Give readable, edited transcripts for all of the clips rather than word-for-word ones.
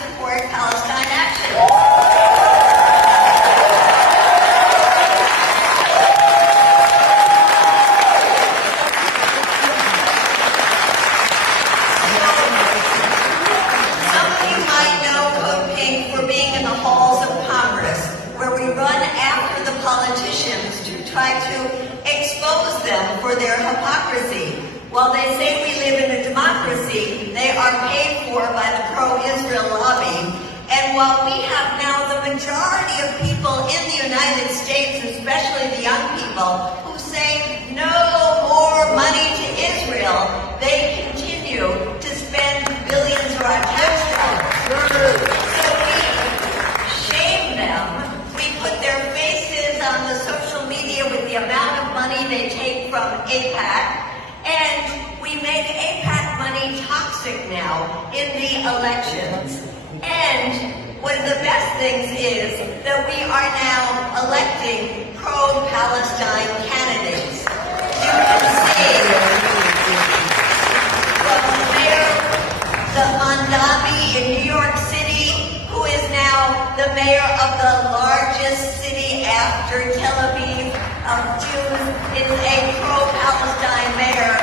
support Palestine action. Try to expose them for their hypocrisy. While they say we live in a democracy, they are paid for by the pro-Israel lobby. And while we have now the majority of people in the United States, especially the young people, who say no more money to Israel, they continue to spend billions of our tax dollars. So we shame them. We put their faces on the social media with the amount of money they take from AIPAC, and we make AIPAC money toxic now in the elections. And one of the best things is that we are now electing pro-Palestine candidates. You can see from the Mandami in New York City, who is now the mayor of the largest city after Tel Aviv of Jews, is a pro-Palestine mayor.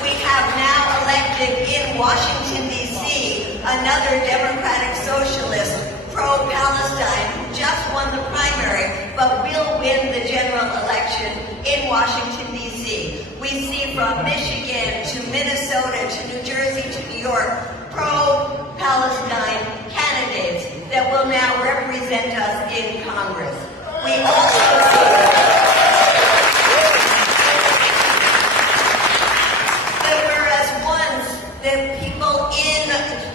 We have now elected in Washington, D.C., another Democratic Socialist, pro-Palestine, who just won the primary, but will win the general election in Washington, D.C. We see from Michigan to Minnesota to New Jersey to New York, pro-Palestine candidates that will now represent us in Congress. We also see that whereas once the people in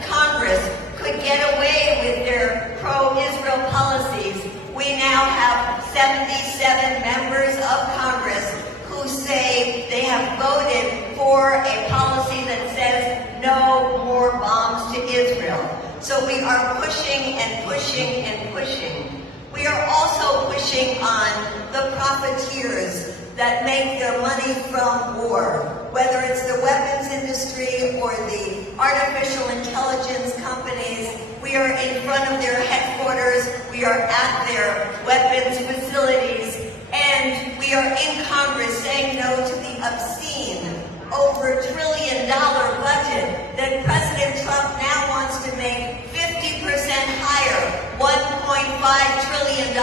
Congress could get away with their pro-Israel policies, we now have 77 members of Congress who say they have voted for a policy that says no more bombs to Israel. So we are pushing and pushing and pushing. We are also pushing on the profiteers that make their money from war, whether it's the weapons industry or the artificial intelligence companies. We are in front of their headquarters, we are at their weapons facilities, and we are in Congress saying no to the obscene over $1 trillion budget that President Trump now wants to make 50% higher, $1.5 trillion.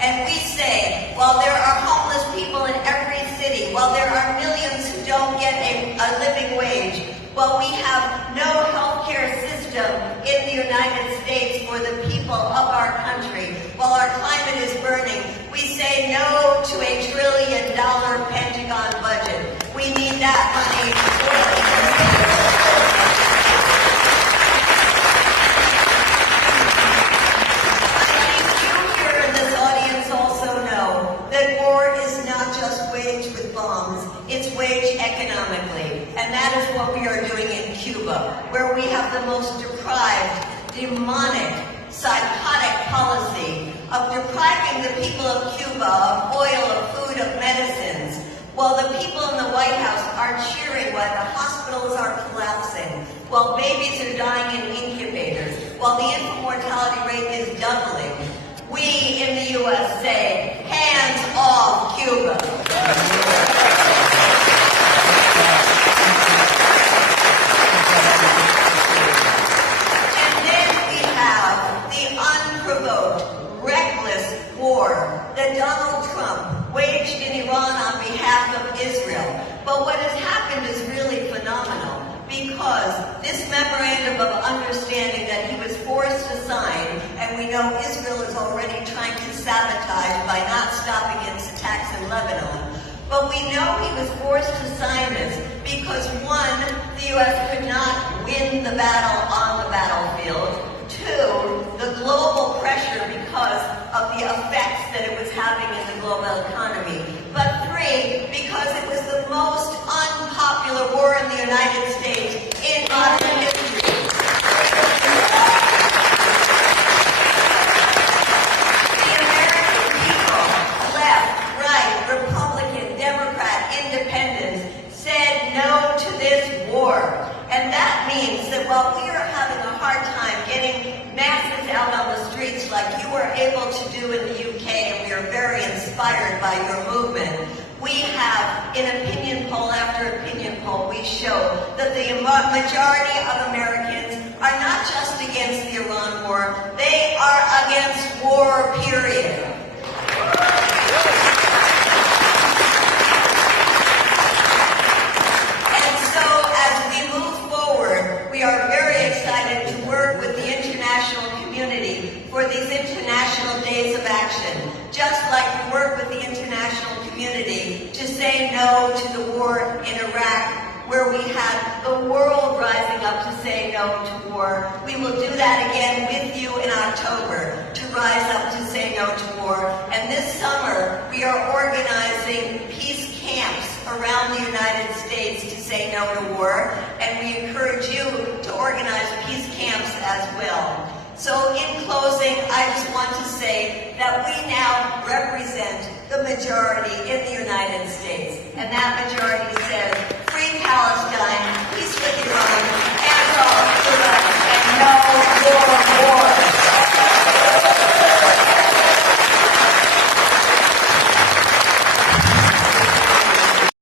And we say, while there are homeless people in every city, while there are millions who don't get a living wage, while we have no healthcare system in the United States for the people of our country, while our climate is burning, we say no to a $1 trillion Pentagon budget. We need that money for it's waged economically, and that is what we are doing in Cuba, where we have the most deprived, demonic, psychotic policy of depriving the people of Cuba of oil, of food, of medicines, while the people in the White House are cheering while the hospitals are collapsing, while babies are dying in incubators, while the infant mortality rate is doubling. We in the U.S. say, hands off Cuba. And then we have the unprovoked, reckless war that Donald Trump waged in Iran on behalf of Israel. But what has happened is really phenomenal, because this memorandum of understanding that he was forced to sign, and we know Israel is already trying to sabotage by not stopping its attacks in Lebanon, but we know he was forced to sign this because, one, the U.S. could not win the battle on the battlefield, two, the global pressure because of the effects that it was having in the global economy, but three, because it was the most unpopular war in the United States in modern history. The American people, left, right, Republican, Democrat, Independents, said no to this war. And that means that while we are having a hard time getting inspired by your movement. We have, in opinion poll after opinion poll, we show that the majority of Americans are not just against the Iran war, they are against war, period. And so as we move forward, we are very excited to work with the international community for these International Days of Action, just like we work with the international community to say no to the war in Iraq, where we had the world rising up to say no to war. We will do that again with you in October, to rise up to say no to war. And this summer, we are organizing peace camps around the United States to say no to war, and we encourage you to organize peace camps as well. So in closing, I just want to say that we now represent the majority in the United States, and that majority says free Palestine.